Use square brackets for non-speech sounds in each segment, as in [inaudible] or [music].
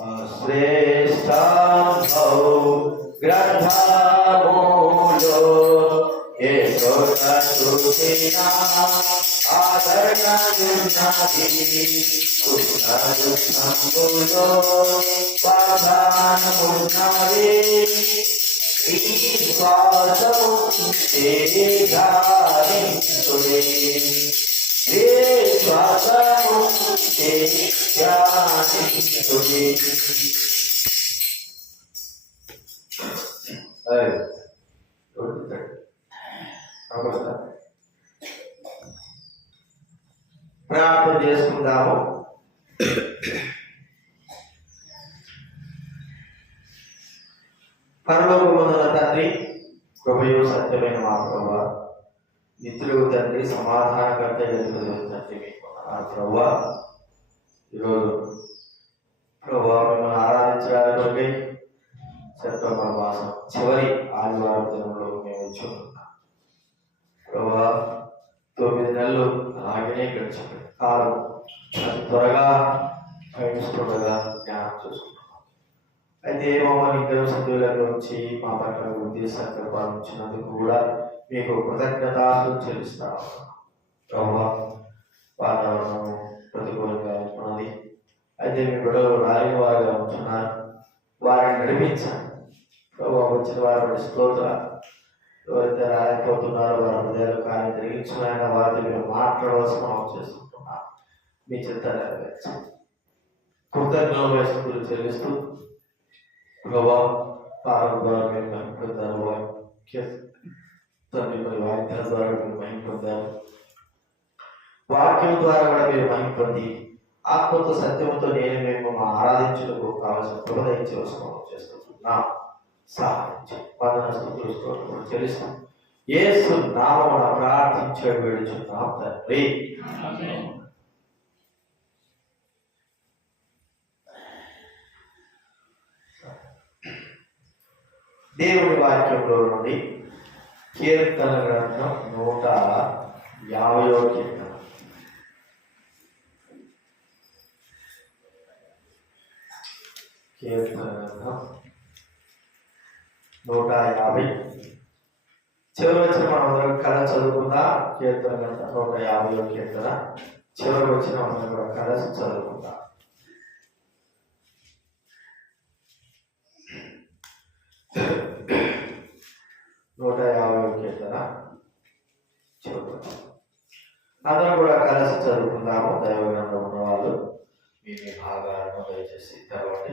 श्रेष्ठा भौ ग्रन्था मूलो केशो सुखिना आदरणयुन्नादि कृष्णयुष्णम्बुलो पाधानमुन्नादि ईश्वासौ तेजानि सुरे ప్రార్థన చేసుకుందాము. పరలోకమున్న తండ్రి కృపయో సత్యమైన మా ప్రభా. నిత్యుడు తండ్రి సమాధానకర్త ఎదుగుదల తండ్రి మీకు ఆ ప్రభా ఈరోజు ప్రభా మిమ్మల్ని ఆరాధించడానికి సెప్టెంబర్ మాసం చివరి ఆదివారం దినంలో మేము వచ్చుకుంటున్నాం ప్రభా తొమ్మిది నెలలు అలాగనే గడిచిపోయింది. కాలం అది త్వరగా ప్రయాణిస్తుండగా జ్ఞానం చూసుకుంటున్నాం. అయితే మమ్మల్ని ఇద్దరు సభ్యుల నుంచి మా పట్ల ఉద్దేశాలు పాలించినందుకు కూడా మీకు కృతజ్ఞతలు చెల్లిస్తాం ప్రభా వాతావరణం ప్రతికూలంగా ఉంటున్నది అయితే మీ బిడ్డలు రాలేని వారుగా ఉంటున్నారు. వారిని నడిపించండి. ప్రభావ వచ్చిన వారి స్తోత్ర. ఎవరైతే రాలేకపోతున్నారో వారి హృదయాలు కానీ తిరిగించుకున్న వారితో మీరు మాట్లాడవలసిన మనం మీ చింత నెరవేర్చండి. కృతజ్ఞతలు వేసుకుంటూ చెల్లిస్తూ ప్రభావ పాలన ద్వారా మీరు మహిమ పొందారు వాక్య తండ్రి మరి వాక్యాల ద్వారా మీరు మహిమ పొందారు వాక్యం ద్వారా కూడా మీరు మహిమ పొంది ఆత్మతో సత్యంతో నేను మేము మా ఆరాధించుటకు కావలసిన కృప వస్తాం చేస్తున్నాం సహాయించి వందన స్థుతులు స్తోత్రములు చెల్లిస్తాం. యేసు నామమున ప్రార్థించే వేడుచున్నాం తండ్రి. దేవుడి వాక్యంలో నుండి కీర్తన గ్రంథం నూట యాభైవ కీర్తన. కీర్తన గ్రంథం నూట యాభై. చివరి వచ్చిన మనందరం కథ చదువుకుందా? కీర్తన గ్రంథం నూట యాభైవ కీర్తన. చివరికి వచ్చిన మనందరం కూడా కథ చదువుకుందా? నూట యాభై కీర్తన చివరికి అందరం కూడా కలిసి చదువుకుందాము దైవ గ్రంథం ఉన్న వాళ్ళు మీ మీ భాగాలను దయచేసి తెరవండి.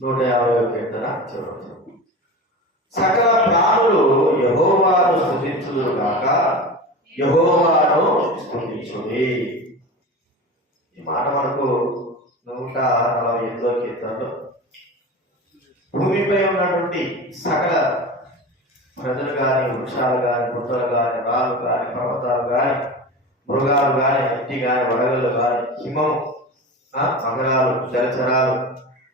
నూట యాభై కీర్తన చూడండి. సకల ప్రాణులు యహోవాను స్థుతించుదు కాక యహోవాను స్థుతించుడి. ఈ మాట మనకు నూట నలభై ఎనిమిదో కీర్తనలో భూమిపై ఉన్నటువంటి సకల నదులు కానీ వృక్షాలు కానీ బుట్టలు కానీ రాళ్ళు కానీ పర్వతాలు కానీ మృగాలు కానీ అట్టి కానీ వడగళ్ళు కానీ హిమం ఆ, జలచరాలు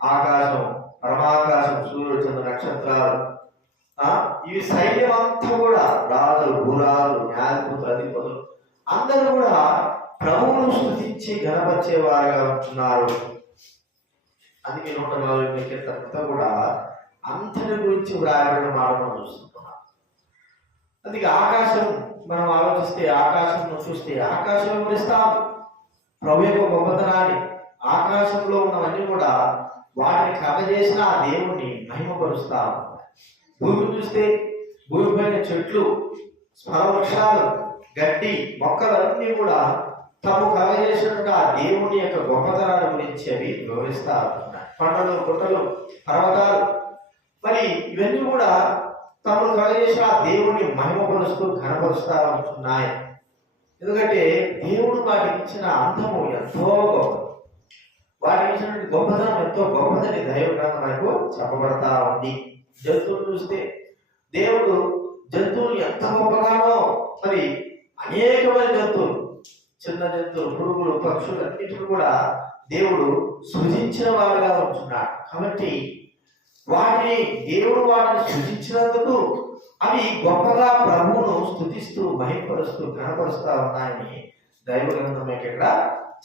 ఆకాశం పరమాకాశం సూర్యుడు చంద్ర నక్షత్రాలు ఆ, ఈ సైన్యం అంతా కూడా రాజులు భూరాలు న్యాయపుత్రులు అధిపతులు అందరూ కూడా ప్రభువును స్థుతించి గణపరిచేవారుగా ఉంటున్నారు. అందుకే నూట నలభై ఎనిమిది కీర్తనంతా కూడా అంతటి గురించి వ్రాయబడిన మాట మనం అందుకే ఆకాశం మనం ఆలోచిస్తే ఆకాశంలో చూస్తే ఆకాశంలో వివరిస్తాం ప్రభు యొక్క గొప్పతనాన్ని ఆకాశంలో ఉన్నవన్నీ కూడా వాటిని కలగజేసిన ఆ దేవుణ్ణి మహిమపరుస్తాం. భూమి చూస్తే భూమిపైన చెట్లు స్మరవృక్షాలు గడ్డి మొక్కలన్నీ కూడా తమ కలగజేసినట్టు ఆ దేవుని యొక్క గొప్పతనాన్ని గురించి అవి వివరిస్తారు పంటలు గుట్టలు పర్వతాలు మరి ఇవన్నీ కూడా తమను కలగజేసిన ఆ దేవుణ్ణి మహిమపరుస్తూ ఘనపరుస్తా ఉంటున్నాయి ఎందుకంటే దేవుడు వాటికి ఇచ్చిన అందము ఎంతో గొప్ప వాటికి ఇచ్చినటువంటి గొప్పతనం ఎంతో గొప్పదని దైవ గ్రంథం మనకు చెప్పబడతా ఉంది. జంతువులు చూస్తే దేవుడు జంతువులు ఎంత గొప్పగానో మరి అనేకమైన జంతువులు చిన్న జంతువులు పురుగులు పక్షులు అన్నిటిని కూడా దేవుడు సృజించిన వాడుగా ఉంటున్నాడు. కాబట్టి వాటిని దేవుడు వాటిని సృజించినందుకు అవి గొప్పగా ప్రభువును స్థుతిస్తూ మహిమపరుస్తూ కనపరుస్తూ ఉన్నాయని దైవ గ్రంథం ఇక్కడ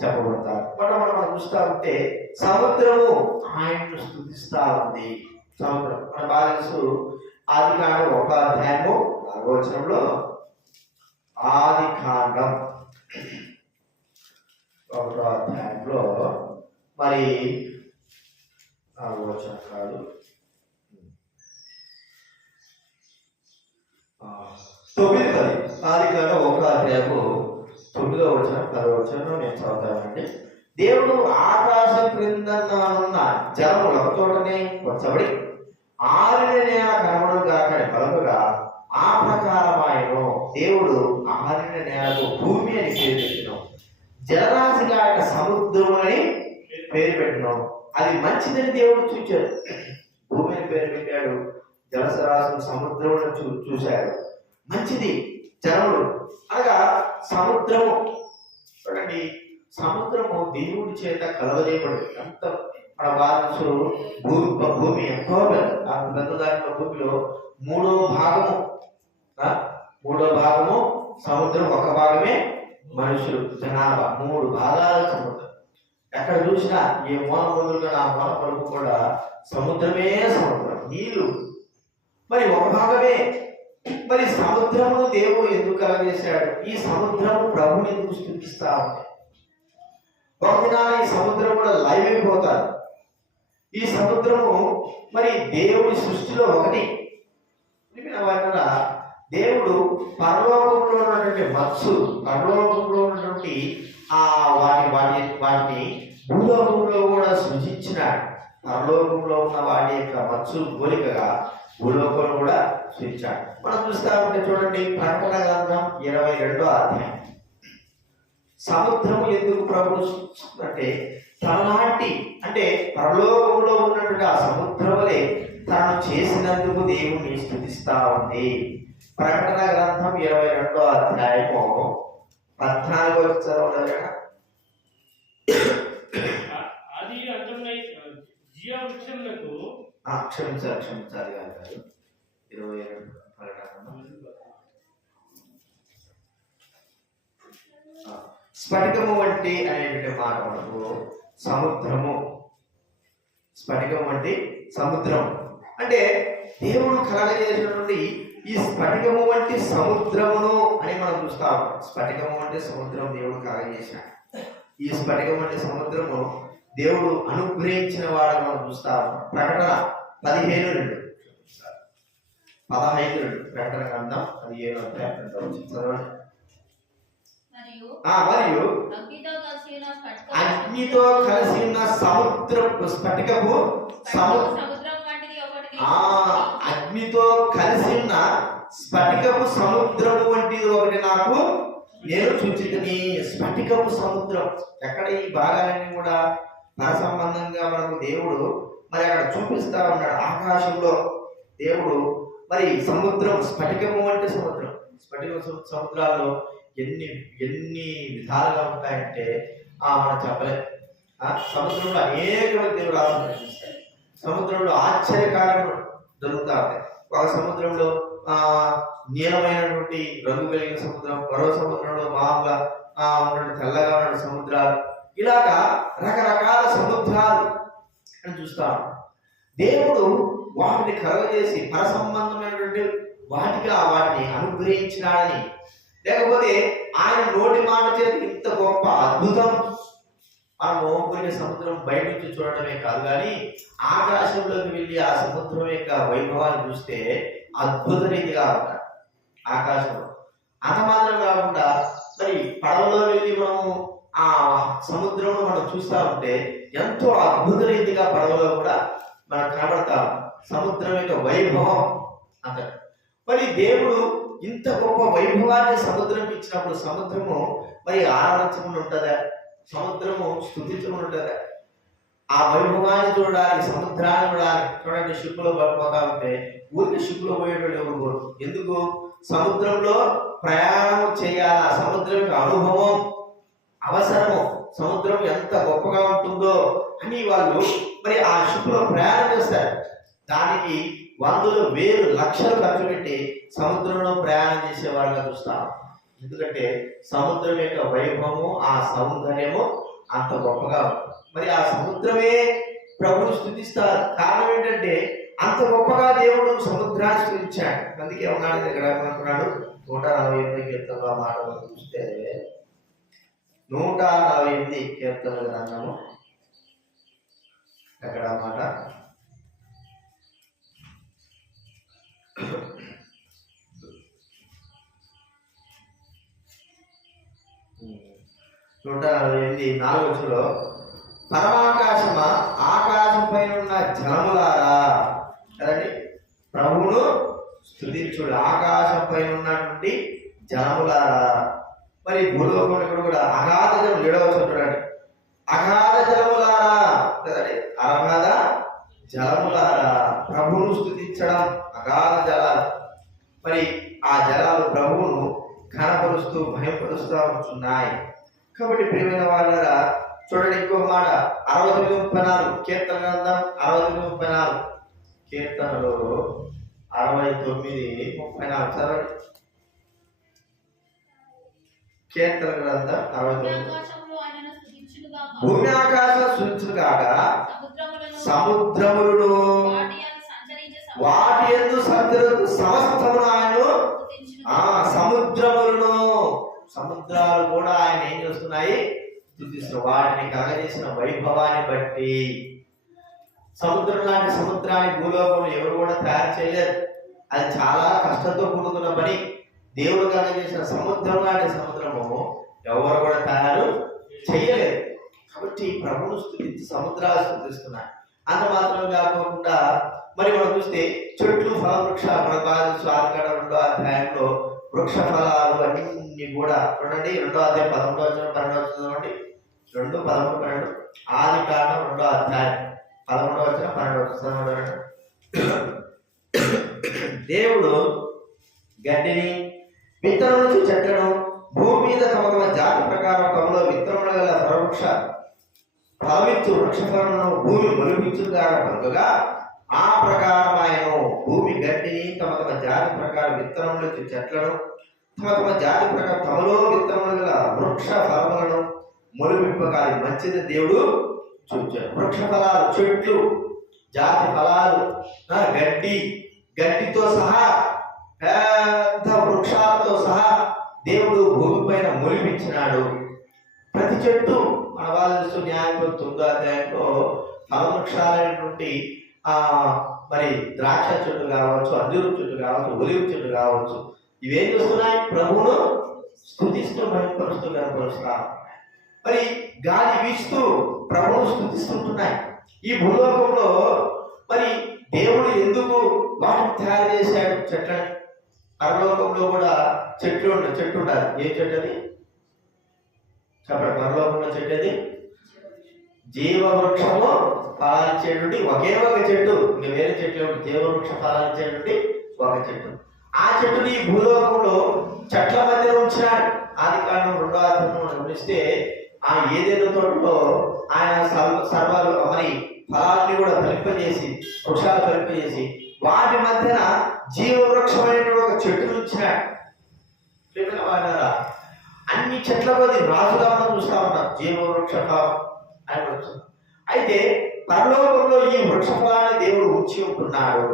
చెప్పబడతారు. మనం మనం చూస్తా ఉంటే సముద్రము ఆయన్ను స్థుతిస్తా ఉంది. సముద్రం. మన బాగా ఆది కాండం ఒక అధ్యాయము నాలుగో ఆది కాండం. ఒకటో అధ్యాయంలో మరి నాలుగో కాదు ఆ, తొమ్మిది పది. ఆది ఒక అధ్యాయము తొమ్మిదో వచ్చిన పదో వచ్చిన నేను చదువుతానండి. దేవుడు ఆకాశం క్రింద ఉన్న జలములు ఒక వచ్చబడి ఆరిన నేల కనబడు కాకని బలముగా ఆ ప్రకారం ఆయన దేవుడు ఆరిన నేలకు భూమి అని పేరు పెట్టినాం. జలరాశిగా ఆయన సముద్రం అని పేరు పెట్టినాం. అది మంచిదని దేవుడు చూచాడు. భూమి అని పేరు పెట్టాడు. జలసరాశులు సముద్రం చూ చూశారు. మంచిది జలములు అనగా సముద్రము. చూడండి సముద్రము దేవుడి చేత కలవజేయబడి ఎంత మన భారతదేశంలో భూమి భూమి ఎంతో పెద్ద ఆ పెద్ద దాంట్లో భూమిలో మూడో భాగము. మూడో భాగము సముద్రం ఒక భాగమే మనుషులు జనాభా. మూడు భాగాల సముద్రం. ఎక్కడ చూసినా ఏ మూల మొదలుగా ఆ మూల పలుకు కూడా సముద్రమే సముద్రం. నీళ్ళు భాగమే. మరి సముద్రమును దేవుడు ఎందుకు కలగజేశాడు? ఈ సముద్రము ప్రభుని ఎందుకు స్థుతిస్తా ఉంది? ఈ సముద్రం కూడా లైవ్ అయిపోతారు ఈ సముద్రము మరి దేవుడి సృష్టిలో ఒకటి. ప్రియమైన దేవుడు పరలోకంలో ఉన్నటువంటి మత్స్సు పరలోకంలో ఉన్నటువంటి ఆ వాటి వాటి వాటిని భూలోకంలో కూడా సృజించిన పరలోకంలో ఉన్న వాటి యొక్క మత్స్సు పోలికగా భూలోకం కూడా చూపించాడు. మనం చూస్తా ఉంటే చూడండి ప్రకటన గ్రంథం ఇరవై రెండో అధ్యాయం. సముద్రం ఎందుకు ప్రభు అంటే తనలాంటి అంటే పరలోకంలో ఉన్నటువంటి ఆ సముద్రములే తాను చేసినందుకు దేవుణ్ణి స్థుతిస్తా ఉంది. ప్రకటన గ్రంథం ఇరవై రెండో అధ్యాయము పద్నాలుగో చదవగలరా ఆ- ఆది ఆ, క్షమించాలి క్షమించాలి కాదు కాదు. ఇరవై రెండు స్ఫటికము వంటి అనేటువంటి మాట మనకు సముద్రము. స్ఫటికం వంటి సముద్రం. అంటే దేవుడు కలగజేసినటువంటి ఈ స్ఫటికము వంటి సముద్రమును అని మనం చూస్తాం స్ఫటికము వంటి సముద్రం దేవుడు కలగజేసిన. ఈ స్ఫటికం వంటి సముద్రము దేవుడు అనుగ్రహించిన వాడని మనం చూస్తాం ప్రకటన. పదిహేను రెండు. పదహైదు రెండు. ప్రకటన గ్రంథం పదిహేను అధ్యాయం చదవండి. మరియు ఆ, మరియు అగ్నితో స్ఫటికము కలిసి ఉన్న సముద్రపు స్ఫటికము సముద్రం ఆ అగ్నితో కలిసి ఉన్న స్ఫటికపు సముద్రము వంటిది ఒకటి నాకు నేను చూచితని స్ఫటికపు సముద్రం. ఎక్కడ ఈ భాగాలన్నీ కూడా పర సంబంధంగా మనకు దేవుడు మరి అక్కడ చూపిస్తా ఉన్నాడు ఆకాశంలో దేవుడు. మరి సముద్రం స్ఫటికము అంటే సముద్రం. స్ఫటిక సముద్రాల్లో ఎన్ని ఎన్ని విధాలుగా ఉంటాయంటే ఆ మనం చెప్పలేం. ఆ సముద్రంలో అనేక దేవుడు ఆలోచిస్తాయి సముద్రంలో ఆశ్చర్యకారములు జరుగుతూ ఉంటాయి. ఒక సముద్రంలో ఆ నీలమైనటువంటి రంగు కలిగిన సముద్రం మరో సముద్రంలో మామూలుగా ఆ ఉన్నటువంటి తెల్లగా ఉన్న సముద్రాలు. ఇలాగా రకరకాల సముద్రాలు అని చూస్తాం దేవుడు వాటిని కలగజేసి పర సంబంధమైనటువంటి వాటిగా వాటిని అనుగ్రహించినాడని. లేకపోతే ఆయన నోటి మాట చేతి ఇంత గొప్ప అద్భుతం. మనము పోయిన సముద్రం బయట నుంచి చూడడమే కాదు కానీ ఆకాశంలోకి వెళ్ళి ఆ సముద్రం యొక్క వైభవాన్ని చూస్తే అద్భుత రీతిగా ఉంటారు. ఆకాశంలో అంత మాత్రం కాకుండా మరి పడవలో వెళ్ళి మనము ఆ సముద్రంలో మనం చూస్తా ఉంటే ఎంతో అద్భుత రీతిగా పడవలో కూడా మనకు కనబడతాం. సముద్రం యొక్క వైభవం అంత మరి దేవుడు ఇంత గొప్ప వైభవాన్ని సముద్రం ఇచ్చినప్పుడు సముద్రము మరి ఆరాధించకుండా ఉంటుందా? సముద్రము స్థుతించకుండా ఉంటుందా? ఆ వైభవాన్ని చూడాలి సముద్రాన్ని చూడాలి. చూడండి షిప్లో పడిపోతా ఉంటే ఊరికి షిప్లో పోయేటోళ్ళు ఎవరు ఎందుకు? సముద్రంలో ప్రయాణం చేయాలి. ఆ సముద్రం యొక్క అనుభవం అవసరము. సముద్రం ఎంత గొప్పగా ఉంటుందో అని వాళ్ళు మరి ఆ షిప్లో ప్రయాణం చేస్తారు. దానికి వందలు వేలు లక్షలు ఖర్చు పెట్టి సముద్రంలో ప్రయాణం చేసే వాళ్ళని చూస్తాం. ఎందుకంటే సముద్రం యొక్క వైభవము ఆ సౌందర్యము అంత గొప్పగా ఉంది. మరి ఆ సముద్రమే ప్రభుని స్థుతిస్తారు. కారణం ఏంటంటే అంత గొప్పగా దేవుడు సముద్రాన్ని స్థుతించాడు. అందుకే ఉన్నాడు ఇక్కడ ఏమనుకున్నాడు? నూట నలభై ఎనిమిది కీర్తనలో మాట చూస్తే నూట నలభై ఎనిమిది కీర్తనల గ్రంథము. ఎక్కడ అన్నమాట? మాట నూట నలభై ఎనిమిది నాలుగు పరమాకాశమా? ఆకాశంపై ఉన్న జలములారా? కదండి? ప్రభువును స్థుతించుడు. ఆకాశంపై ఉన్నటువంటి జలములారా? మరి భూలోకం కూడా అగాధ జలం ఏడవచ్చు చూడండి అగాధ జలములారా? కదండి అగాధ జలములారా? ప్రభువును స్థుతించడం అగాధ జలాలు. మరి ఆ జలాలు ప్రభువును కనపరుస్తూ భయపరుస్తూ ఉంటున్నాయి కాబట్టి ప్రియమైన వాళ్ళరా చూడండి ఇంకో మాట. అరవై తొమ్మిది ముప్పై నాలుగు కీర్తన గ్రంథం అరవై తొమ్మిది ముప్పై నాలుగు. కీర్తనలో అరవై తొమ్మిది ముప్పై నాలుగు చదవండి. కీర్తన గ్రంథం అరవై. భూమి ఆకాశం సృష్టించు కాక సముద్రములను వాటి సంచరించే ఎందు సముద్రము సమస్తమును ఆయన. ఆ సముద్రములను సముద్రాలు కూడా ఆయన ఏం చేస్తున్నాయి? స్థుతిస్తున్న వాటిని కలగజేసిన వైభవాన్ని బట్టి. సముద్రం లాంటి సముద్రాన్ని భూలోకంలో ఎవరు కూడా తయారు చేయలేరు అది చాలా కష్టంతో కూడుకున్న పని. దేవుడు కలగజేసిన సముద్రం లాంటి మనము ఎవరు కూడా తయారు చేయలేదు. కాబట్టి ప్రభువును స్థుతించి సముద్రాలు స్థుతిస్తున్నాయి. అంత మాత్రమే కాకుండా మరి మనం చూస్తే చెట్లు ఫలవృక్ష మన స్వార్థ రెండో అధ్యాయంలో వృక్ష ఫలాలు అన్ని కూడా చూడండి. రెండో అధ్యాయం పదమూడో వచ్చిన పన్నెండో వచ్చిన చదవండి రెండు పదమూడు పన్నెండు. ఆది కారణం రెండో అధ్యాయం. పదమూడో వచ్చిన పన్నెండో వచ్చిన చదవండి. దేవుడు గడ్డిని విత్తనం నుంచి చెట్లను భూమి మీద తమ తమ జాతి ప్రకారం తమలో విత్తనములు గల సర్వృక్ష ఫలవిత్తు వృక్ష భూమి మొలిపించుగా కనుకగా ఆ ప్రకారం ఆయన భూమి గడ్డిని తమ తమ జాతి ప్రకారం విత్తనములు చెట్లను తమ తమ జాతి ప్రకారం తమలో విత్తనములు గల వృక్ష ఫలములను మొలిపింపగా మంచిది దేవుడు చూచాడు. వృక్ష ఫలాలు చెట్లు జాతి ఫలాలు గడ్డి గడ్డితో సహా పెద్ద వృక్షాలతో సహా దేవుడు భూమి పైన మొలిపించినాడు. ప్రతి చెట్టు మన వాళ్ళు న్యాయంలో తొమ్మిదో అధ్యాయంలో ఫలవృక్షాలైనటువంటి ఆ మరి ద్రాక్ష చెట్టు కావచ్చు అంజూరు చెట్టు కావచ్చు ఒలివ చెట్టు కావచ్చు ఇవేం చేస్తున్నాయి? ప్రభువును స్థుతిస్తూ భయపరుస్తూ కనపరుస్తా మరి గాలి వీస్తూ ప్రభువును స్థుతిస్తుంటున్నాయి. ఈ భూలోకంలో మరి దేవుడు ఎందుకు వాటిని తయారు చేశాడు? చెట్లని పరలోకంలో కూడా చెట్లు ఉండ చెట్టు ఉండాలి. ఏ చెట్టు అది? చెప్పండి పరలోకంలో చెట్టు అది జీవవృక్షము ఫలాలిచ్చేటువంటి ఒకే ఒక చెట్టు. ఇంకా వేరే చెట్లు ఏమిటి? జీవవృక్ష ఫలాలిచ్చేటువంటి ఒక చెట్టు. ఆ చెట్టుని భూలోకంలో చెట్ల మధ్య ఉంచినాడు ఆది కాండం రెండో అర్థం గమనిస్తే ఆ ఏదైనా తోటలో ఆయన సర్వ సర్వాలు మరి ఫలాన్ని కూడా ఫలింపజేసి వృక్షాలు ఫలింపజేసి వాటి మధ్యన జీవవృక్షమైన ఒక చెట్టు ఉంచినాడు అన్ని చెట్ల కొద్ది రాజుగా మనం చూస్తా ఉన్నాం జీవవృక్ష ఫలం అని వచ్చింది అయితే పరలోకంలో ఈ వృక్షఫలాన్ని దేవుడు ఉంచి ఉంటున్నాడు.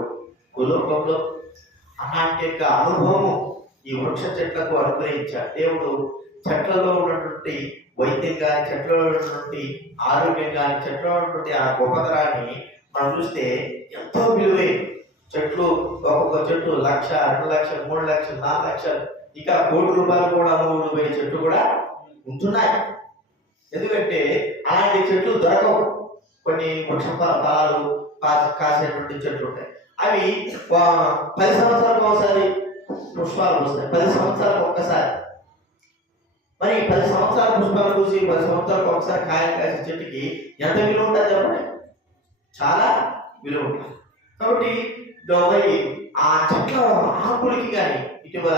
కులోకంలో అలాంటి యొక్క అనుభవము ఈ వృక్ష చెట్లకు అనుగ్రహించాడు. దేవుడు చెట్లలో ఉన్నటువంటి వైద్యం కానీ చెట్లలో ఉన్నటువంటి ఆరోగ్యం కానీ చెట్లలో ఉన్నటువంటి ఆ గొప్పతనాన్ని మనం చూస్తే ఎంతో విలువైంది చెట్లు ఒక్కొక్క చెట్టు లక్ష రెండు లక్షలు మూడు లక్షలు నాలుగు లక్షలు ఇంకా కోటి రూపాయలు కూడా అమ్ముడుపోయే చెట్టు కూడా ఉంటున్నాయి. ఎందుకంటే అలాంటి చెట్లు దొరకవు. కొన్ని వృక్ష ఫలాలు కాసేటువంటి చెట్లు ఉంటాయి. అవి పది సంవత్సరాలకు ఒకసారి పుష్పాలు వస్తాయి. పది సంవత్సరాలకు ఒక్కసారి. మరి పది సంవత్సరాల పుష్పాలు పూసి పది సంవత్సరాలకు ఒకసారి కాయలు కాసే చెట్టుకి ఎంత విలువ ఉంటుంది చెప్పండి? చాలా విలువ ఉంటుంది. కాబట్టి దో- ఆ చెట్ల ఆకులకి కానీ ఇటీవల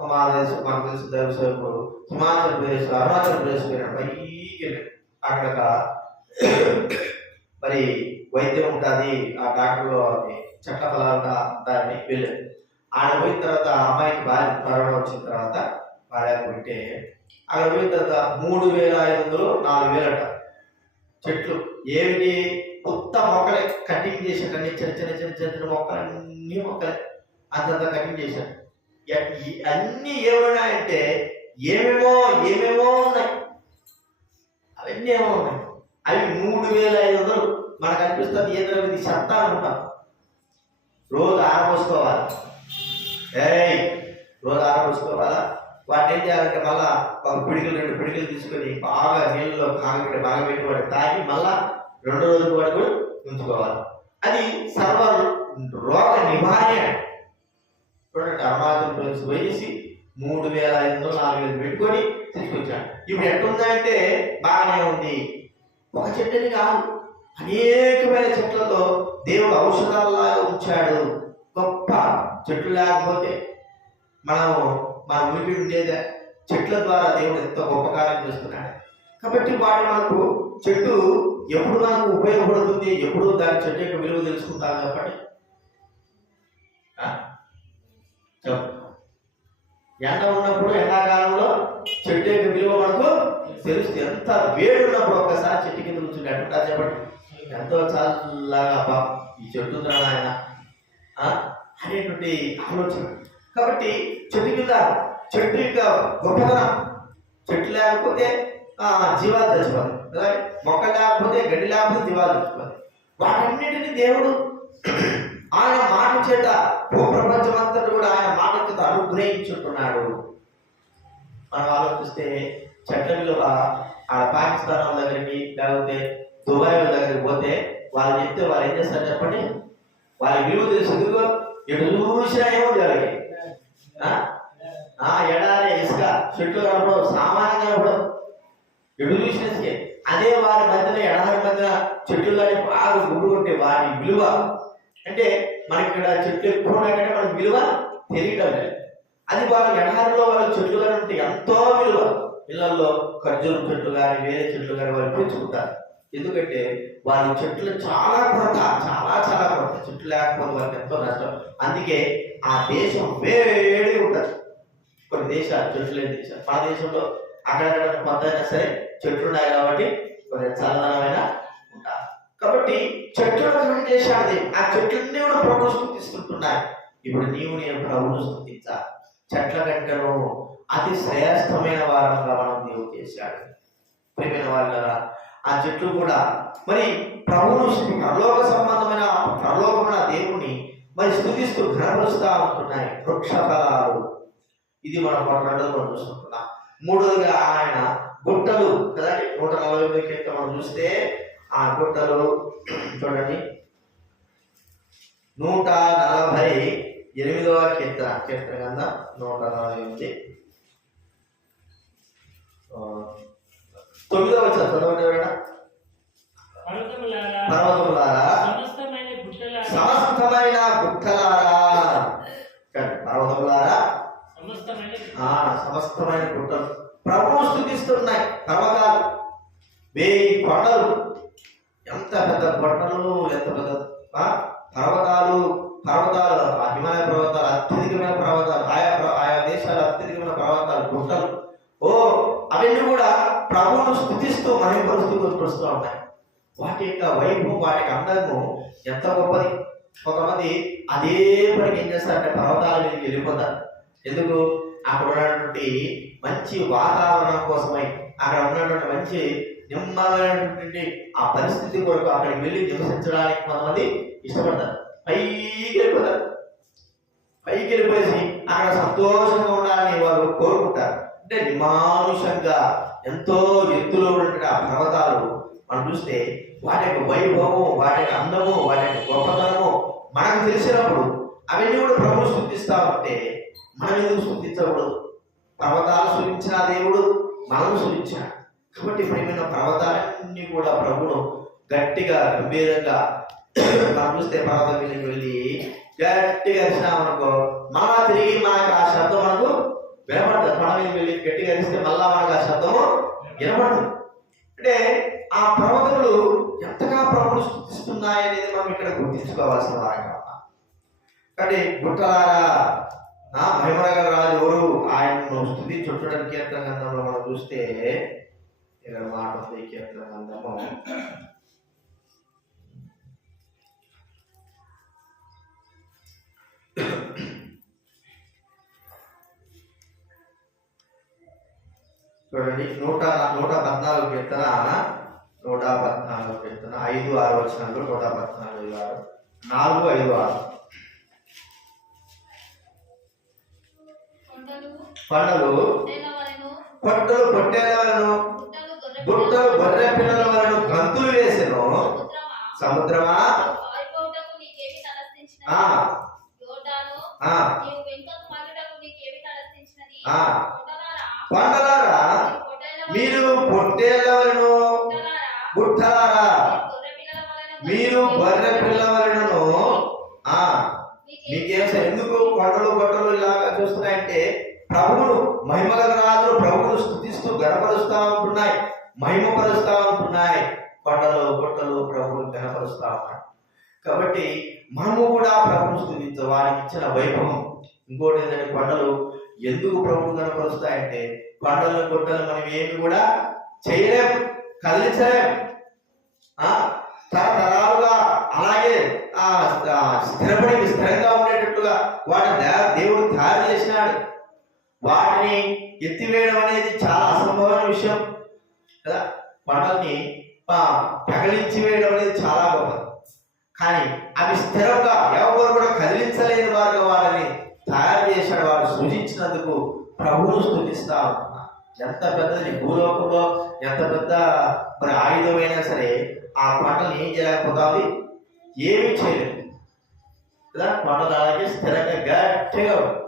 మా మనకు మన దేశ హిమాచల్ ప్రదేశ్ అరుణాచల్ ప్రదేశ్ పైకి అక్కడ మరి వైద్యం ఉంటుంది. ఆ డాక్టర్లో చెట్ల ఫలాలు దాన్ని వెళ్ళాడు. ఆడ పోయిన తర్వాత అమ్మాయికి భార్య కరోనా వచ్చిన తర్వాత భార్య పుట్టే అక్కడ పోయిన తర్వాత మూడు వేల ఐదు వందలు నాలుగు వేలు చెట్లు ఏమిటి? కొత్త మొక్కలే కటింగ్ చేశాడు అన్ని చిన్న చిన్న చిన్న చిన్న చిన్న మొక్కలే. అంతంత కటింగ్ చేశాడు అన్నీ ఏమున్నాయంటే ఏమేమో ఏమేమో ఉన్నాయి. అవన్నీ ఏమో ఉన్నాయి. అవి మూడు వేల ఐదు వందలు. మనకు అనిపిస్తుంది ఏదో ఇది చెత్త అనుకుంటాం. రోజు ఆరపోసుకోవాలి ఏయ్ రోజు ఆరపోసుకోవాలా వాటిని ఏం చేయాలంటే మళ్ళా ఒక పిడికలు రెండు పిడికలు తీసుకొని బాగా నీళ్ళలో కాగబెట్టి బాగా పెట్టి తాగి మళ్ళా రెండు రోజుల వరకు ఉంచుకోవాలి. అది సర్వ రోగ నివారణ. చూడండి అరుణాచల్ ప్రదేశ్ పోయేసి మూడు వేల ఐదు వందలు నాలుగు వేలు పెట్టుకొని తీసుకొచ్చాడు. ఇప్పుడు ఎట్లుందంటే బాగానే ఉంది. ఒక చెట్టుని కాదు అనేకమైన చెట్లతో దేవుడు ఔషధాల్లా ఉంచాడు. గొప్ప చెట్లు లేకపోతే మనం మన ఉనికి ఉండేదే. చెట్ల ద్వారా దేవుడు ఎంతో గొప్ప కార్యం చేస్తున్నాడు. కాబట్టి వాటి మనకు చెట్టు ఎప్పుడు నాకు ఉపయోగపడుతుంది? ఎప్పుడు దాని చెట్టు యొక్క విలువ తెలుసుకుంటాను చెప్పండి ఆ? చెప్పు. ఎండ ఉన్నప్పుడు ఎండాకాలంలో చెట్టు యొక్క విలువ మనకు తెలుస్తుంది? ఎంత వేడి ఉన్నప్పుడు ఒక్కసారి చెట్టు కింద కూర్చుంటే అంటుంటా చెప్పండి. ఎంతో చల్లగా అబ్బా ఈ చెట్టు ఉందా ఆయన ఆ? అనేటువంటి ఆలోచన. కాబట్టి చెట్టు కింద చెట్టు యొక్క గొప్పతనం చెట్టు లేకపోతే ఆ, జీవాలు చచ్చిపోతాయి. మొక్క లేకపోతే గడ్డి లేకపోతే జీవాలు చచ్చిపోతాయి వాటన్నిటిని దేవుడు ఆయన మాట చేత భూ అంతటి కూడా ఆయన మాట చేత అనుగ్రహించుకున్నాడు. మనం ఆలోచిస్తే చెట్ల విలువ ఆ పాకిస్తాన్ వాళ్ళ దగ్గరికి లేకపోతే దుబాయ్ వాళ్ళ దగ్గరికి పోతే వాళ్ళు చెప్తే వాళ్ళు ఏం చేస్తారు చెప్పండి? వాళ్ళ విలువ తెలుసు. ఎందుకు ఎటు చూసినా ఏమో జరిగి ఆ? ఎడారి ఇసుక చెట్లు కనపడవు సామాన్యంగా కనపడవు ఎటు చూసినా ఇసుకే. అదే వారి మధ్యన ఎడారి మధ్యన చెట్లు కానీ బాగా గుడ్డు వారి విలువ. అంటే మనకి ఇక్కడ చెట్లు ఎక్కువ ఉన్నాయి కంటే మనకి విలువ తెలియడం లేదు. అది వాళ్ళ ఎడారిలో వాళ్ళ చెట్లు కానీ ఉంటే ఎంతో విలువ. ఇళ్ళలో ఖర్జూర చెట్లు కానీ వేరే చెట్లు కానీ వాళ్ళు పెంచుకుంటారు. ఎందుకంటే వాళ్ళ చెట్లు చాలా కొరత చాలా చాలా కొరత. చెట్లు లేకపోతే వాళ్ళకి ఎంతో నష్టం. అందుకే ఆ దేశం వేడి ఉంటుంది. కొన్ని దేశాలు చెట్లు లేని దేశాలు. మన దేశంలో అక్కడక్కడ కొంతైనా సరే చెట్లు ఉన్నాయి కాబట్టి కొంచెం చల్లదనమైన ఉంటారు కాబట్టి చెట్లను కనుక చేశాడు ఆ చెట్లన్నీ కూడా ప్రభు స్థుతిస్తుంటున్నాయి ఇప్పుడు నీవు నేను ప్రభువును స్థుతించాలి చెట్ల కంటను అతి శ్రేష్టమైన వారంగా మనం దేవుడు చేశాడు. ప్రేమైన వాళ్ళరా ఆ చెట్లు కూడా మరి ప్రభువును స్థుతి- పరలోక సంబంధమైన పరలోకమైన దేవుణ్ణి మరి స్థుతిస్తూ ఘనపరుస్తూ ఉంటున్నాయి వృక్ష ఫలాలు. ఇది మనం రెండోది మనం చూసుకుంటున్నాం. మూడోదిగా ఆయన గుట్టలు కదండి నూట నలభై ఎనిమిది కింద మనం చూస్తే ఆ గుట్టలు చూడండి. నూట నలభై ఎనిమిదవ కీర్తన కీర్తన కింద నూట నలభై ఎనిమిది. తొమ్మిదవ వచ్చిన చదవండి ఎవరైనా పర్వతములారా పర్వతములారా సమస్తమైన గుట్టలారా సమస్తమైన గుట్టలారా చూడండి, పర్వతములారా సమస్తమైన ఆ సమస్తమైన గుట్టలు ప్రభువు స్థుతిస్తున్నాయి పర్వతాలు వేయి కొండలు ఎంత పెద్ద కొండలు ఎంత పెద్ద ఆ, పర్వతాలు పర్వతాలు ఆ హిమాలయ పర్వతాలు అత్యధికమైన పర్వతాలు ఆయా ప్ర- ఆయా దేశాల అత్యధికమైన పర్వతాలు గుట్టలు ఓ అవన్నీ కూడా ప్రభువును స్థుతిస్తూ మహిమపరుస్తూ గుర్తుపరుస్తూ ఉన్నాయి వాటి యొక్క వైభవం వాటి యొక్క అందము ఎంత గొప్పది కొంతమంది అదే పనికి ఏం చేస్తారంటే పర్వతాల మీదకి వెళ్ళిపోతారు ఎందుకు అక్కడ ఉన్నటువంటి మంచి వాతావరణం కోసమై అక్కడ ఉన్నటువంటి మంచి నిమ్మలమైనటువంటి ఆ పరిస్థితి కొరకు అక్కడికి వెళ్ళి నివసించడానికి కొంతమంది ఇష్టపడతారు. పైకి వెళ్ళిపోతారు. పైకి వెళ్ళిపోయేసి అక్కడ సంతోషంగా ఉండాలని వారు కోరుకుంటారు. అంటే నిమానుషంగా ఎంతో ఎత్తులో ఉన్నటువంటి ఆ పర్వతాలు మనం చూస్తే వాటి యొక్క వైభవము వాటి యొక్క అందము వాటి యొక్క గొప్పతనము మనకు తెలిసినప్పుడు అవన్నీ కూడా ప్రభు స్థుతిస్తా ఉంటే మనం ఎందుకు స్థుతించకూడదు పర్వతాలు సూచించిన దేవుడు మనం సృష్టించాడు కాబట్టి ప్రేమైన పర్వతాలన్నీ కూడా ప్రభును గట్టిగా గంభీరంగా [clears throat] కనిపిస్తే పర్వతం మీదకి వెళ్ళి గట్టిగా అరిచినామనుకో మళ్ళా తిరిగి మనకు ఆ శబ్దం మనకు వినపడదు. మనం వెళ్ళి గట్టిగా అరిస్తే మళ్ళా మనకు ఆ శబ్దము వినపడదు. అంటే ఆ పర్వతములు ఎంతగా ప్రభులు స్థుతిస్తున్నాయనేది మనం ఇక్కడ గుర్తించుకోవాల్సిన వారంగా కాబట్టి గుట్టలారా ఆ మహిమనగర రాజు ఎవరు? ఆయనను స్థుతి చుట్టడానికి కీర్తన గ్రంథంలో మనం చూస్తే మాట ఉంది కీర్తన గ్రంథము చూడండి నూట నూట పద్నాలుగు కీర్తన నూట పద్నాలుగు కీర్తన ఐదు ఆరు వచనాలు నూట పద్నాలుగు ఆరు నాలుగు ఐదు ఆరు. కొండలు పంటలు బుట్టలు గొర్రె పిల్లల వలను గంతులు వేసెను? సముద్రమా, కొండలారా? మీరు పొట్టేళ్ళ వలెను, బుట్టలారా? మీరు వలెను, పిల్ల వలనను? ఆ. మీకేం ఎందుకు కొండలు గొట్టలు ఇలాగా చూస్తున్నాయంటే ప్రభువును మహిమగల రాజులు ప్రభువును స్థుతిస్తూ గణపరుస్తా ఉంటున్నాయి. మహిమపరుస్తా ఉంటున్నాయి కొండలు గుట్టలు ప్రభువులు కనపరుస్తా ఉన్నాయి కాబట్టి మనము కూడా ప్రభువును స్థుతించ వారికి ఇచ్చిన వైభవం. ఇంకోటి ఏంటంటే కొండలు ఎందుకు ప్రభువు కనపరుస్తాయంటే కొండలు గుట్టలు మనం ఏమి కూడా చేయలేం కదిలించలేం తరతరాలుగా అలాగే ఆ స్థిరపడి స్థిరంగా ఉండేటట్టుగా వాటిని దేవుడు తయారు చేసినాడు. వాటిని ఎత్తివేయడం అనేది చాలా అసంభవమైన విషయం. కదా? మనల్ని పగలించి వేయడం అనేది చాలా గొప్పది. కానీ అవి స్థిరంగా ఎవరు కూడా కదిలించలేని వారుగా వారిని తయారు చేశాడు వారు సూచించినందుకు ప్రభువును స్థుతిస్తా ఉంటున్నా ఎంత పెద్దది భూలోకంలో ఎంత పెద్ద మరి ఆయుధమైనా సరే ఆ పంటలు ఏం చేయలేకపోతుంది ఏమీ చేయలేదు కదా? పంటలు స్థిరంగా గట్టిగా ఉన్నాయి.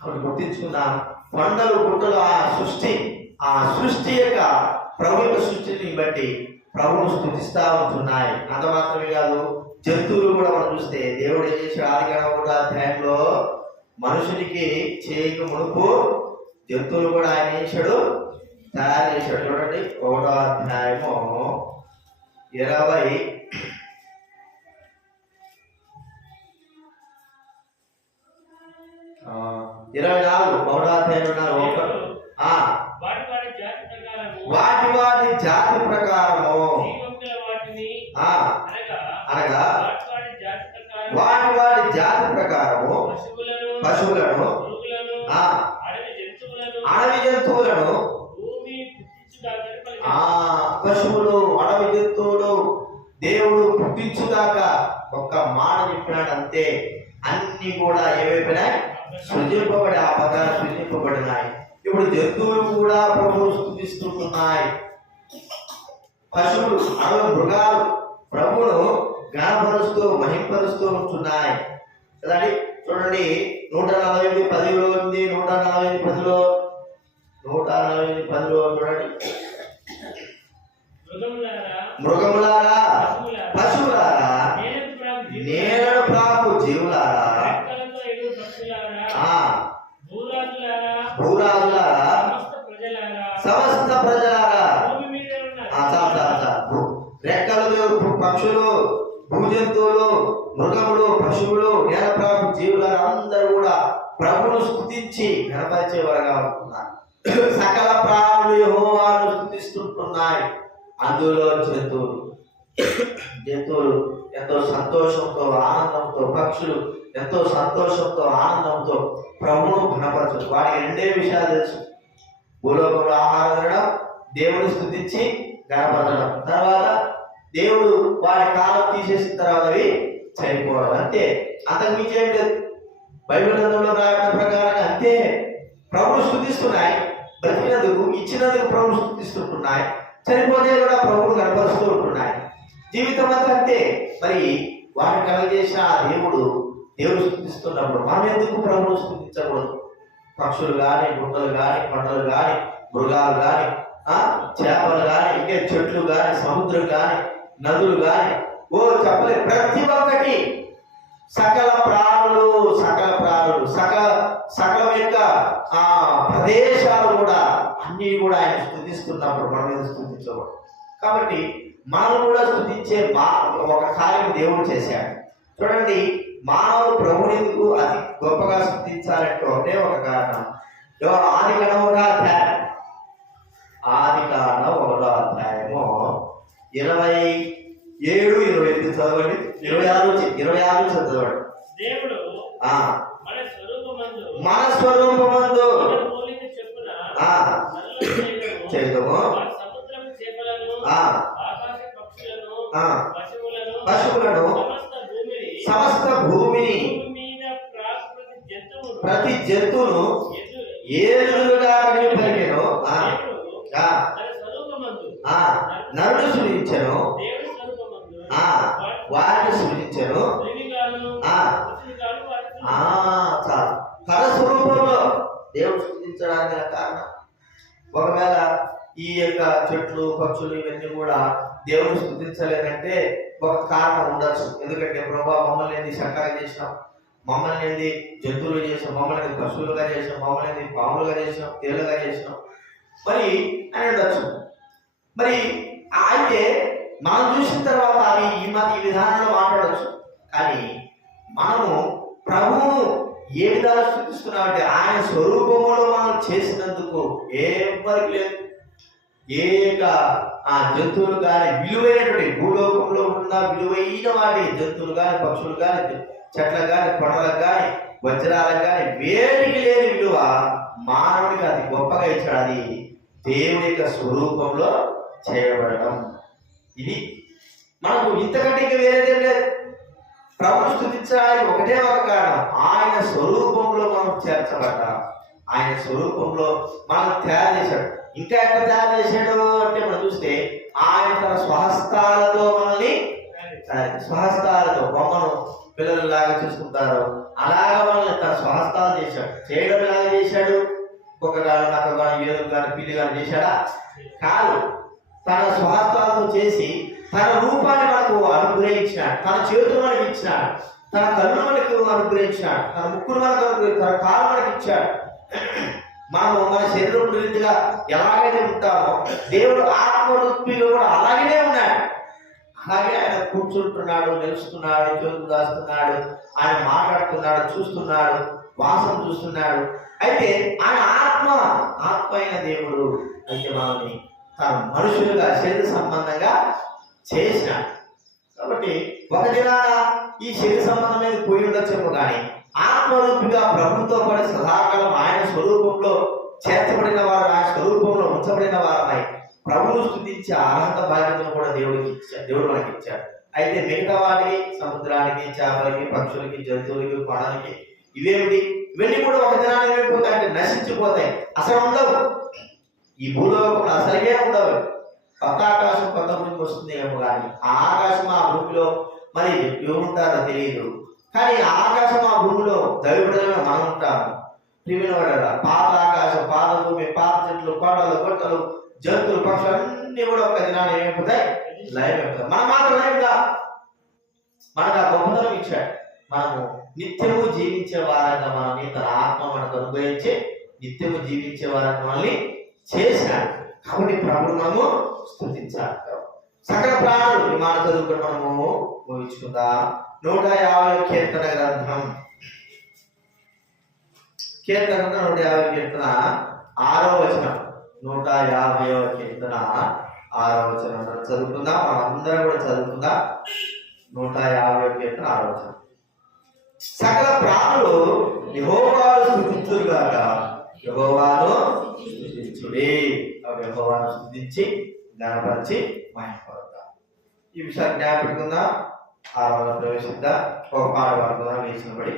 కాబట్టి గుర్తించుకుందాం. కొండలు గుట్టలు ఆ సృష్టి ఆ సృష్టి యొక్క ప్రభు యొక్క సృష్టిని బట్టి ప్రభును స్థుతిస్తూ ఉంటున్నాయి. అంత మాత్రమే కాదు జంతువులు కూడా మనం చూస్తే దేవుడు ఏం చేశాడు? ఆదిగణ కూడా అధ్యాయంలో మనుషునికి చేయక మునుపు జంతువులు కూడా ఆయన చేశాడు? తయారు చేశాడు. చూడండి ఒకటో అధ్యాయము ఇరవై ఇరవై నాలుగు ఒకటో అధ్యాయం నాలుగు ఒకటో ఆ, వాటి వాటి జాతి ప్రకారము వాటి వాటి జాతి ప్రకారము. అనగా వాటి వాటి జాతి ప్రకారము. పశువులను అడవి జంతువులను ఆ. పశువులు అడవి జంతువులు దేవుడు పుట్టించుదాక ఒక్క మాట చెప్పినాడు అంతే అన్ని కూడా ఏమైపోయినాయి సృజింపబడి ఆ పదాలు సృజింపబడినాయి. ఇప్పుడు జంతువులు కూడా ప్రభువు స్థుతిస్తుంటున్నాయి. పశువులు అడవి మృగాలు ప్రభువును గణపరుస్తూ మహింపరుస్తూ ఉంటున్నాయి. కదండి చూడండి నూట నలభై ఎనిమిది పదిలో ఉంది నూట నలభై ఎనిమిది పదిలో నూట నలభై ఎనిమిది పదిలో చూడండి. మృగములారా పశువులారా నేలను ప్రాకు జీవులారా రెక్కలతో ఎగురు పక్షులారా ఆ భూరాజులారా భూరాజులారా సమస్త ప్రజలారా సమస్త ప్రజలారా భూమి మీద ఉన్న ఆ, చాలు, చాలు, చాలు. భూ- రెక్కలు లేవు భూ- పక్షులు భూజంతువులు మృగములు పశువులు నేల ప్రాకు అందరూ కూడా ప్రభును స్థుతించి గణపరిచేవారుగా ఉంటున్నారు. సకల ప్రాణులు యెహోవాను స్థుతిస్తుంటున్నాయి. అందులో జంతువులు. జంతువులు ఎంతో సంతోషంతో ఆనందంతో పక్షులు ఎంతో సంతోషంతో ఆనందంతో ప్రభువును ఘనపరచు వారికి రెండే విషయాలు తెలుసు. భూలోకంలో ఆహారం తినడం దేవుని స్థుతించి గణపరచడం తర్వాత దేవుడు వారి కాలం తీసేసిన తర్వాత అవి చనిపోవడం అంతే అంతకు మించి ఏం లేదు. బైబిల్ గ్రంథంలో రాయబడిన ప్రకారంగా అంతే. ప్రభువు స్థుతిస్తున్నాయి. బ్రతికినందుకు ఇచ్చినందుకు ప్రభు స్థుతిస్తుంటున్నాయి. చనిపోతే కూడా ప్రభువు కనపరుస్తూ ఉంటున్నాయి. జీవితం అంతా అంతే. మరి వాటిని కలగజేసిన ఆ దేవుడు దేవుడు స్థుతిస్తున్నప్పుడు మనం ఎందుకు ప్రభువు స్థుతించకూడదు? పక్షులు కానీ గుండలు కానీ కొండలు కానీ మృగాలు కానీ ఆ చేపలు కానీ ఇంకే చెట్లు కానీ సముద్రం కానీ నదులు కానీ ఓ చెప్పలే. ప్రతి సకల ప్రాణులు సకల ప్రాణులు సకల సకలం యొక్క ఆ ప్రదేశాలు కూడా అన్ని కూడా ఆయన స్థుతిస్తున్నప్పుడు మన మీద స్థుతించబడు కాబట్టి మనం కూడా స్థుతించే మా ఒక కార్యం దేవుడు చేశాడు. చూడండి మానవుడు ప్రభుని ఎందుకు అతి గొప్పగా స్థుతించాలంటే ఒకటే ఒక కారణం. ఆది కాండం అధ్యాయం? ఆది కారణం ఒకటో అధ్యాయము ఇరవై ఏడు ఇరవై ఎనిమిది చదవండి. ఇరవై ఆరు నుంచి- ఇరవై ఆరు నుంచి చదవండి దేవుడు ఆ, మన స్వరూపమందు ఆ, పశువులను సమస్త భూమిని ప్రతి జంతువును ఏలుగా పలికెను ఆ, నరుడు సృజించెను ఆ, వారిని సృజించెను. ఆ, చాలు. తన స్వరూపంలో దేవుడు సృష్టించడానికి గల కారణం. ఒకవేళ ఈ యొక్క చెట్లు పక్షులు ఇవన్నీ కూడా దేవుడు సృష్టించలేదంటే ఒక కారణం ఉండొచ్చు. ఎందుకంటే ప్రభా మమ్మల్ని ఏంది చక్కగా చేసినాం? మమ్మల్ని ఏంది జంతువులు చేసినాం? మమ్మల్ని పశువులుగా చేసినాం? మమ్మల్ని ఏంది పాములుగా చేసినాం? తేలుగా చేసినాం? మరి అని ఉండొచ్చు. మరి అయితే మనం చూసిన తర్వాత అవి ఈ మధ్య ఈ విధానంలో మాట్లాడచ్చు. కానీ మనము ప్రభువును ఏ విధాలు స్థుతిస్తున్నామంటే ఆయన స్వరూపములో మనం చేసినందుకు ఎవరికి లేదు. ఏ యొక్క ఆ జంతువులు కానీ విలువైనటువంటి భూలోకంలో ఉన్న విలువైన వాటి జంతువులు కానీ పక్షులు కానీ చెట్లకు కానీ కొండలకు కానీ వజ్రాలకు కానీ వేడికి లేని విలువ మానవుడికి అతి గొప్పగా ఇచ్చాడు. అది దేవుని యొక్క స్వరూపంలో చేయబడడం. ఇది మనకు ఇంతకంటే ఇంకా వేరేదే లేదు. ప్రభు స్థుతించడానికి ఒకటే ఒక కారణం. ఆయన స్వరూపంలో మనం చేర్చబడ్డాం. ఆయన స్వరూపంలో మనం తయారు చేశాడు. ఇంకా ఎక్కడ తయారు చేశాడు అంటే మనం చూస్తే ఆయన తన స్వహస్తాలతో మనల్ని స్వహస్తాలతో బొమ్మను పిల్లలు లాగా చూసుకుంటారు. అలాగా మనల్ని తన స్వహస్తాలు చేశాడు. చేయడం ఎలాగ చేశాడు? ఒక గాను నాకు గాను ఏదో గాను పిల్లి గాను చేశాడా? కాదు. తన స్వహస్తాలతో చేసి తన రూపాన్ని మనకు అనుగ్రహించినాడు. తన చేతులు మనకి ఇచ్చినాడు. తన కన్ను మనకు అనుగ్రహించినాడు. తన ముక్కును మనకు అనుగ్రహించాడు తన కాలు మనకి ఇచ్చాడు. మనము మన శరీరం రీతిగా ఎలాగైతే ఉంటామో దేవుడు ఆత్మరూపిగా కూడా అలాగనే ఉన్నాడు. అలాగే ఆయన కూర్చుంటున్నాడు నిలుస్తున్నాడు చేతులు దాస్తున్నాడు ఆయన మాట్లాడుతున్నాడు చూస్తున్నాడు వాసన చూస్తున్నాడు. అయితే ఆయన ఆత్మ ఆత్మ అయిన దేవుడు అయితే మనల్ని తన మనుషులుగా శరీర సంబంధంగా చేసినాడు. కాబట్టి ఒక దినాన ఈ శరీర సంబంధమైన పోయి ఉండొచ్చేమో కానీ ఆత్మరూపిగా ప్రభుత్వం పడి సదాకాలం ఆయన స్వరూపంలో చేర్చబడిన వారు ఆయన స్వరూపంలో ఉంచబడిన వారమై ప్రభువు స్థుతించే అర్హత బాధ్యతను కూడా దేవుడికి ఇచ్చాడు దేవుడు మనకి ఇచ్చాడు అయితే మిగతా వాటికి సముద్రానికి చేపలకి పక్షులకి జంతువులకి పడలకి ఇవేమిటి? ఇవన్నీ కూడా ఒక దినాన్ని ఏమైపోతాయి అంటే నశించిపోతాయి. అసలు ఉండవు. ఈ భూలోకంలో అసలుగే ఉండవు. కొత్త ఆకాశం కొత్త భూమికి వస్తుంది ఏమో కానీ ఆ ఆకాశం ఆ భూమిలో మరి ఎవరుంటారో తెలియదు కానీ ఆకాశం ఆ భూమిలో దైవప్రదమైన మనం ఉంటాము. ప్రియమైన వాడారా పాత ఆకాశం పాత భూమి పాత చెట్లు కొండలు గొట్టలు జంతువులు పక్షులు అన్ని కూడా ఒక దినాన్ని ఏమైపోతాయి? లైవ్ అయిపోతాయి. మనం మాత్రం లైవ్గా మనకు ఆ గొప్పతనం ఇచ్చాడు. మనము నిత్యము జీవించే వారంగా మనల్ని తన ఆత్మ మనకు అనుగ్రహించి నిత్యము జీవించే వారంగా మనల్ని చేసినాడు కాబట్టి ప్రభుడు మనము స్థుతించాలి. సకల ప్రాణులు విమాన చదువుకుని మనము ఊహించుకుందాం నూట యాభై కీర్తన గ్రంథం. కీర్తన గ్రంథం నూట యాభై కీర్తన ఆరో వచనం. నూట యాభై కీర్తన ఆరో వచనం. మనం చదువుకుందాం మనం కూడా చదువుకుందా. నూట యాభై కీర్తన ఆరో వచనం. సకల ప్రాణులు యహోవాను స్థుతించుగాక యహోవాను స్థుతించుడి ఆ యహోవాను స్థుతించి గణపరిచి మహిమపడతాం. ఈ విషయాన్ని జ్ఞాపకం ఆరవ ప్రవేశిద్దా? ఒక పాట పాడుకుందాం? వేసినబడి